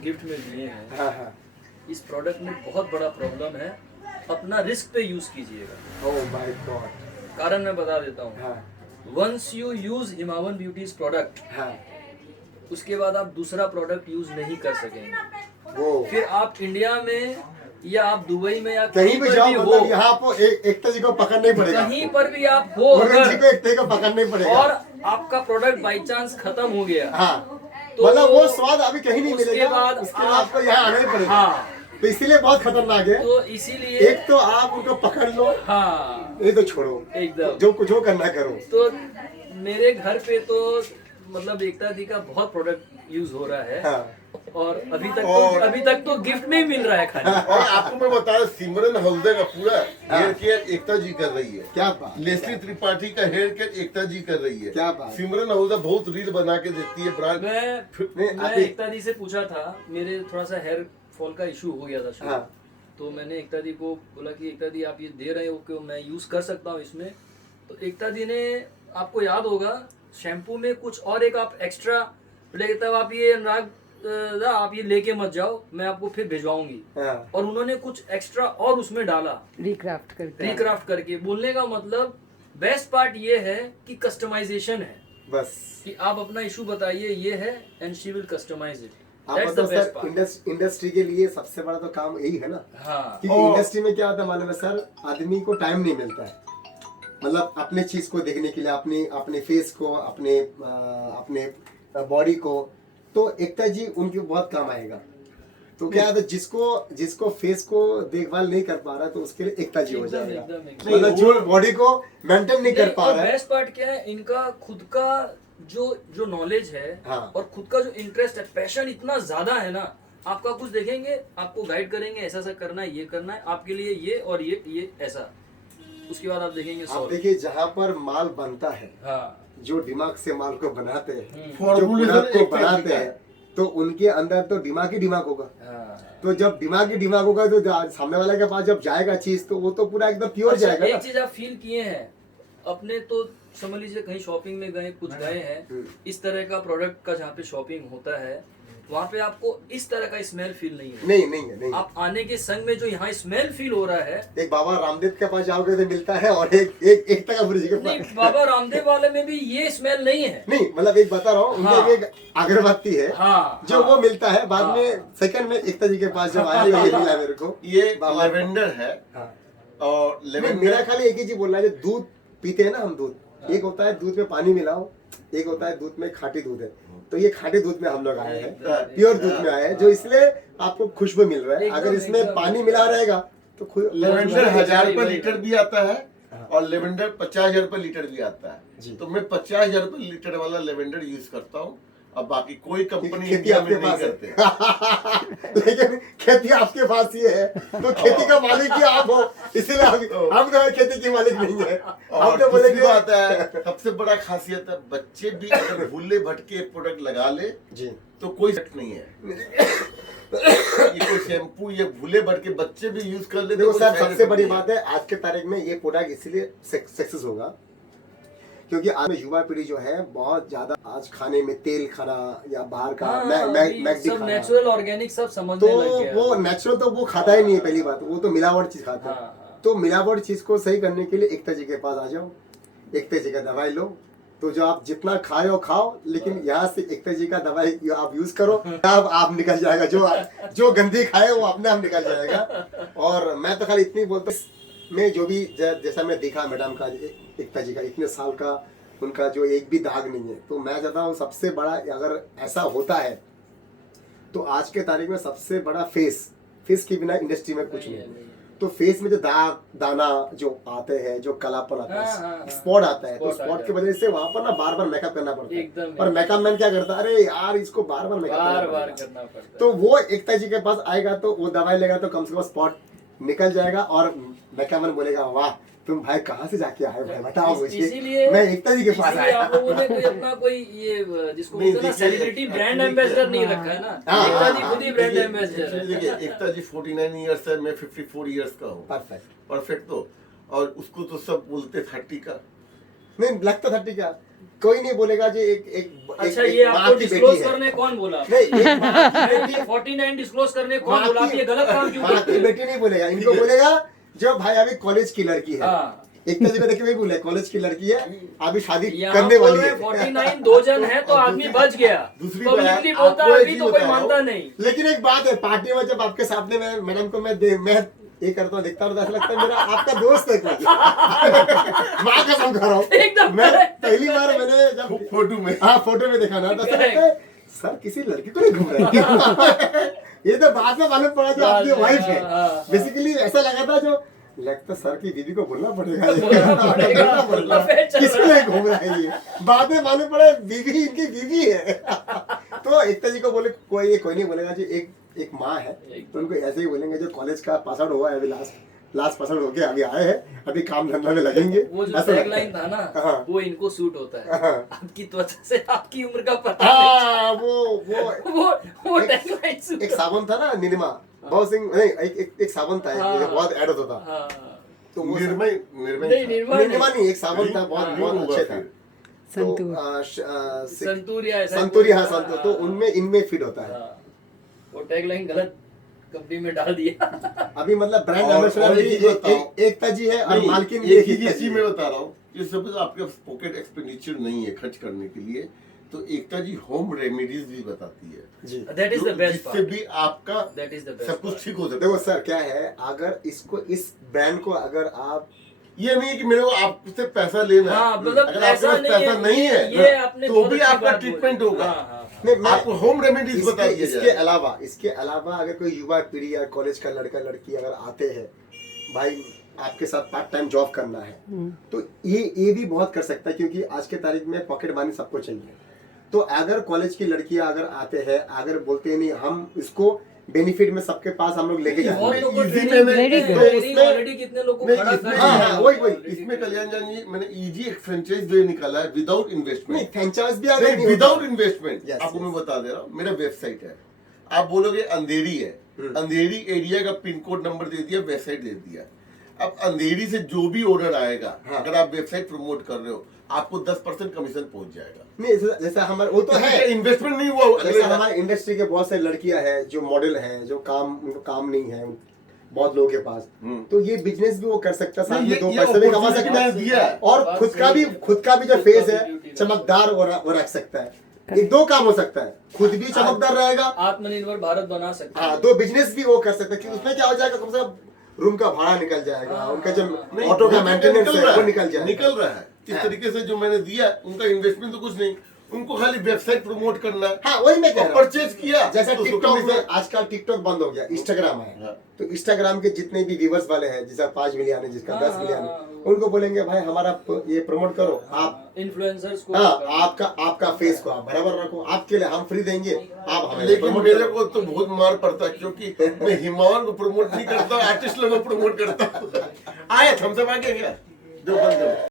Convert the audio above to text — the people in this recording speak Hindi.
गिफ्ट में लिए हैं। हाँ हाँ। इस प्रोडक्ट में बहुत बड़ा प्रॉब्लम है, अपना रिस्क पे यूज कीजिएगा। Oh my God. कारण मैं बता देता हूँ। हाँ वंस यू यूज हिमावन ब्यूटीज प्रोडक्ट, हाँ। उसके बाद आप दूसरा प्रोडक्ट यूज नहीं कर सकेंगे। वो फिर आप इंडिया में या आप दुबई में या कहीं भी पर जाओ, भी मतलब हो, यहाँ आपको एकता जी को पकड़ना ही पड़ेगा। कहीं पर भी आप हो वरुण जी को अगर, एकता जी को पकड़ना ही पड़ेगा। और आपका प्रोडक्ट बाई चांस खत्म हो गया, हाँ, तो मतलब वो स्वाद अभी कहीं नहीं उसके मिलेगा। बाद उसके बाद आपको यहाँ आना ही पड़ेगा। हाँ, तो इसीलिए बहुत खतरनाक है। तो इसीलिए एक तो आप उनको पकड़ लो, हाँ ये तो छोड़ो, एकदम। जो करना करो। तो मेरे घर पे तो मतलब एकता दी का बहुत प्रोडक्ट यूज हो रहा है। हाँ। और अभी तक तो गिफ्ट में ही मिल रहा है खाने। और आपको मैं बता रहा, सिमरन हौलदर का पूरा हेयर केयर एकता जी कर रही है। क्या बात। लेस्ली त्रिपाठी का हेयर केयर एकता जी कर रही है। क्या बात। सिमरन हौलदर बहुत रील बना के देती है ब्रांड। मैं एकता दी से पूछा था, मेरे थोड़ा सा हेयर फॉल का इशू हो गया था शुरू। हाँ। तो मैंने एकता दी को बोला कि एकता दी आप ये दे रहे हो कि मैं यूज कर सकता हूँ इसमें। तो एकता दी ने, आपको याद होगा, शैम्पू में कुछ और एक आप एक्स्ट्रा बोले, तब आप ये अनुराग आप ये लेके मत जाओ, मैं आपको फिर भिजवाऊंगी। हाँ। और उन्होंने कुछ एक्स्ट्रा और उसमें डाला, रिक्राफ्ट करके। बोलने का मतलब बेस्ट पार्ट ये है कि कस्टमाइजेशन है। बस कि आप अपना इशू बताइए ये है and she will customise it. आप दैट्स द मतलब बेस्ट सर, पार्ट। इंडस्ट्री के लिए सबसे बड़ा तो काम यही है ना। हाँ, क्योंकि इंडस्ट्री में क्या होता है मालूम है सर, आदमी को टाइम नहीं मिलता है, मतलब अपने चीज को देखने के लिए, अपने फेस को, अपने बॉडी को। तो एकता जी उनके बहुत काम आएगा। तो क्या है, जिसको फेस को देखभाल नहीं कर पा रहा, तो उसके लिए एकता जी हो एकदम, जाएगा। एकदम। मतलब जो बॉडी को मेंटेन नहीं कर पा रहा है। बेस्ट पार्ट क्या है, इनका खुद का जो नॉलेज है। हाँ। और खुद का जो इंटरेस्ट है, पैशन इतना ज्यादा है ना। आपका कुछ देखेंगे, आपको गाइड करेंगे, ऐसा ऐसा करना है, ये करना है आपके लिए, ये और ये ऐसा। उसके बाद आप देखेंगे आप देखिए, जहाँ पर माल बनता है, हाँ, जो दिमाग से माल को बनाते हैं, जो फॉर्मूलेशन प्रोडक्ट को एकता जी बनाते का हैं, तो उनके अंदर तो दिमाग ही दिमाग होगा। हाँ। तो जब दिमाग होगा, तो सामने वाले के पास जब जाएगा चीज, तो वो तो पूरा एकदम प्योर अच्छा, जाएगा एक ना। चीज आप फील किए हैं अपने, तो समझ लीजिए कहीं शॉपिंग में गए, कुछ गए हैं, इस तरह का प्रोडक्ट का जहाँ पे शॉपिंग होता है, वहाँ पे आपको इस तरह का स्मेल फील नहीं होगा। नहीं। आप आने के संग में जो यहाँ स्मेल फील हो रहा है, एक बाबा रामदेव के पास जाओगे तो मिलता है, और एक तक जी के नहीं, पास। बाबा रामदेव वाले में भी ये स्मेल नहीं है। नहीं, मतलब एक बता रहा हूँ, उनके हाँ। भी एक अगरबत्ती है, हाँ, जो हाँ। वो मिलता है बाद हाँ। में। सेकंड में एकता जी के पास जब आया, ये मिला मेरे को। ये बाबा। लेवेंडर है। हाँ। और नहीं, लेवेंडर मेरा खाली एक ही चीज बोलना है, जो दूध पीते हैं ना हम, दूध एक होता है दूध में पानी मिलाओ, एक होता है दूध में खाटी दूध है। तो ये खाटी दूध में हम लोग आए हैं, प्योर दूध में आए हैं, जो इसलिए आपको खुशबू मिल रहा है। अगर इसमें पानी मिला रहेगा तो लेवेंडर 1000 रुपए वही, लीटर भी आता है, और लेवेंडर 50,000 रुपए लीटर भी आता जी। है। तो मैं 50,000 रुपए लीटर वाला लेवेंडर यूज करता हूँ। अब बाकी कोई कंपनी खेती इंडिया आपके में नहीं पास है। करते। लेकिन खेती आपके पास ही है, तो खेती का मालिक ही आप हो, इसीलिए हम तो खेती की मालिक नहीं है। हम और तो बोले दूसरी बात है, सबसे बड़ा खासियत है, बच्चे भी अगर भूले भटके प्रोडक्ट लगा ले जी, तो कोई शक नहीं है। ये कोई शैम्पू, ये भूले भटके बच्चे भी यूज कर ले। देखो सर, सबसे बड़ी बात है आज के तारीख में, ये प्रोडक्ट इसीलिए सक्सेस होगा क्योंकि आज में युवा पीढ़ी जो है बहुत ज्यादा आज खाने में तेल खाना या बाहर का मैगडी सब खाना, नेचुरल ऑर्गेनिक सब समझने तो लग गया। वो नेचुरल तो वो खाता ही नहीं है। पहली बात, वो तो मिलावट चीज खाता है। हाँ। तो मिलावट चीज को सही करने के लिए एकता जी के पास आ जाओ, एकता जी का दवाई लो। तो जो आप जितना खाओ, लेकिन यहाँ से एकता जी का दवाई आप यूज करो, अब आप निकल जाएगा। जो गंदी खाए वो अपने आप निकल जाएगा। और मैं तो खाली इतनी बोलता, मैं जो भी जैसा मैं देखा मैडम का, एकता जी का इतने साल का, उनका जो एक भी दाग नहीं है। तो मैं चाहता हूँ सबसे बड़ा, अगर ऐसा होता है तो आज के तारीख में सबसे बड़ा फेस के बिना इंडस्ट्री में कुछ नहीं है। तो फेस में जो दाग दाना जो आते हैं, जो कलापन आता है, स्पॉट आता है, तो स्पॉट की वजह से वहां पर ना बार बार मेकअप करना पड़ता है। और मेकअप मैन क्या करता है, अरे यार इसको बार बार मेकअप करना पड़ता है। तो वो एकता जी के पास आएगा, तो वो दवाई लेगा, तो कम से कम स्पॉट निकल जाएगा। और मेकअप मैन बोलेगा, वाह तुम भाई कहाँ से जाके आए भाई, बताओ मुझे। इसीलिए मैं एकता जी के पास आया। आप लोगों ने कोई अपना कोई ये जिसको बोलते हैं ना सेलिब्रिटी ब्रांड एम्बेसडर नहीं रखा है ना। एकता जी खुद ही ब्रांड एम्बेसडर है। देखिए, एकता जी 49 इयर्स है, मैं 54 इयर्स का हूँ। परफेक्ट। तो और उसको तो सब बोलते 30 का। नहीं लगता 30 का, कोई नहीं बोलेगा जी एक अच्छा, एक ये माँ आपको की बेटी डिस्क्लोज है। करने कौन बोला? नहीं, एक माँ की बेटी 49 डिस्क्लोज करने कौन माँ बोला? आप की- ये गलत काम क्यों माँ करते की हो? बेटी नहीं बोलेगा, इनको बोलेगा जो भाई अभी कॉलेज की लड़की है। हाँ। एकता जी को देख के वही बोले कॉलेज की लड़की है, अभी शादी यहाँ करने बोल वाली रहे है। 49 दो जन है तो और आदमी दूसरी- बच गया। दूसरी पब्लिकली बात, बोलता आपको है एक अभी चीज तो कोई बता रहा मानता हूँ। नहीं। लेकिन एक बात है, पार्टी में जब आपके सामने मैं मैडम को मैं ये करता हूँ, देखता हूँ तो ऐसा लगता है मेरा आपका दोस्त है कोई। माँ कसम खा रहा हूँ, एकदम मैं correct। पहली बार मैंने जब फोटो में हाँ फोटो में देखा ना तो ऐसा लगता है सर किसी लड़की को नहीं घूम रहे हैं। ये तो बाद में मालूम पड़ा जो आपकी वाइफ है। हाँ। बेसिकली ऐसा लगा था जो लगता सर की बीवी को बोलना पड़ेगा बोलना पड़ेगा, बोलना पड़ेगा। अफेयर चल किसको रहा है। नहीं घूम रहा है ये, बाद में मालूम पड़ा बीवी इनकी बीवी है। तो एकता जी को बोले कोई नहीं बोलेगा जी एक माँ है, तो उनको ऐसे ही बोलेंगे जो कॉलेज का पास आउट हुआ है, अभी लास्ट पास आउट होके अभी आए हैं, अभी काम धंधा में लगेंगे। वो जो ऐसा लगता टैगलाइन था है। ना, हाँ। वो इनको सूट होता है। हाँ। आपकी त्वचा से आपकी उम्र का पता हाँ वो नहीं। वो टैगलाइन सूट एक साबुन था ना नीलिमा बहुत सिंह, नहीं एक साबुन था हाँ। ये बहुत ऐड होता था। हाँ। तो वो निर्मय नहीं, निर्मय नीलिमा नहीं, एक साबुन था बहुत नहीं बहुत होगा अच्छे था। फिर। तो संतूर या ऐसा संतूरी, हाँ कुछ, संतूर, तो उनमें इनमें फिट होता है। हाँ। वो टैगलाइन गलत कंपनी में डाल दिया। अभी मतलब ब्रांड और एम्बेसडर एक चीज बताओ। एकता जी है और नहीं, मालकिन भी एक एकता ही जी चीज है। मैं बता रहा हूँ कि सपोज आपके पास पॉकेट एक्सपेंडिचर नहीं है खर्च करने के लिए, तो एकता जी होम रेमेडीज भी बताती है जी दैट इज द बेस्ट जिससे पार्ट। भी आपका दैट इज द बेस्ट सब कुछ ठीक हो सकता है। देखो सर क्या है, अगर इसको इस ब्रांड को अगर आप ये नहीं है कि मेरे को आपसे पैसा लेना है। हाँ, मतलब अगर आपके ऐसा पास नहीं पैसा है, नहीं ये है आपने तो बहुत भी अच्छी आपका बात ट्रीटमेंट बोली। होगा। हाँ, हाँ, हाँ। नहीं, मैं आपको होम रेमेडीज बता दिया इसके जाए। इसके अलावा अगर कोई युवा पीढ़ी या कॉलेज का लड़का लड़की अगर आते हैं, भाई आपके साथ पार्ट टाइम जॉब करना है, तो ये भी बहुत कर सकता है, क्योंकि आज के तारीख में पॉकेट मनी सबको चाहिए। तो अगर कॉलेज की लड़कियां अगर आते हैं, अगर बोलते हैं नहीं हम इसको बेनिफिट में सबके पास हम लोग लेके बहुत जाएंगे, लोगों को इसी ट्रेनिंग में देते हैं, तो ट्रेनिंग उसमें- ऑलरेडी कितने लोगों को नहीं, खड़ा इसमें- कर हाँ, दिया हाँ, है। वही। इसमें कल्याण जान जी मैंने इजी एक फ्रेंचाइज वे निकाला है विदाउट नहीं इन्वेस्टमेंट। फ्रेंचाइज भी अगर नहीं नहीं विदाउट होता- इन्वेस्टमेंट Yes, आपको yes. मैं बता दे रहा हूँ, मेरा वेबसाइट है। आप बोलोगे अंधेरी है, अंधेरी एरिया का पिन कोड नंबर दे दिया, वेबसाइट दे दिया। अब अंधेरी से जो भी ऑर्डर आएगा, हाँ। अगर आप वेबसाइट प्रमोट कर रहे हो, आपको 10% कमीशन पहुंच जाएगा। नहीं जैसा हमारे वो तो है, इन्वेस्टमेंट नहीं हुआ जैसे हमारे इंडस्ट्री के बहुत सारी लड़कियां हैं जो मॉडल हैं, जो उनको काम नहीं है बहुत लोगों के पास, तो ये बिजनेस भी वो कर सकता है, साथ नहीं, में दो ये पैसे भी कमा opportunity सकता मैंने दिया है। है, और खुद का भी जो फेस है चमकदार वो रख सकता है। ये दो काम हो सकता है, खुद भी चमकदार रहेगा, आत्मनिर्भर भारत बना सकते हाँ हैं। दो बिजनेस भी वो कर सकता है, कि उसमें क्या हो जाएगा, कम से कम रूम का भाड़ा निकल जाएगा, हाँ, उनका जो नहीं, ऑटो का निकल मेंटेनेंस रहा है वो निकल जाएगा। निकल रहा है। इस हाँ। तरीके से जो मैंने दिया उनका इन्वेस्टमेंट तो कुछ नहीं, उनको खाली वेबसाइट प्रमोट करना है। हाँ वही मैं कह रहा हूँ। परचेज किया जैसे तो उसको टिकटॉक में commission- आजकल टिकटॉक बंद हो गया, इंस्टाग्राम है, हाँ। तो इंस्टाग्राम के जितने भी व्यूवर्स वाले हैं, जिसका 5 मिलियन है, जिसका हाँ, 10 मिलियन है, हाँ, उनको बोलेंगे भाई हमारा ये प्रमोट करो आप, इन्फ्लुएंसर्स को हाँ आपका फेस को आप बराबर रखो, आपके लिए हम फ्री देंगे, आप हमें लेकिन promote मेरे करो। को तो बहुत मार पड़ता है, क्योंकि मैं हिमावन को प्रमोट नहीं करता, आर्टिस्ट लोगों को प्रमोट करता। आए थम्स अप आ गया क्या? जो बंद करो।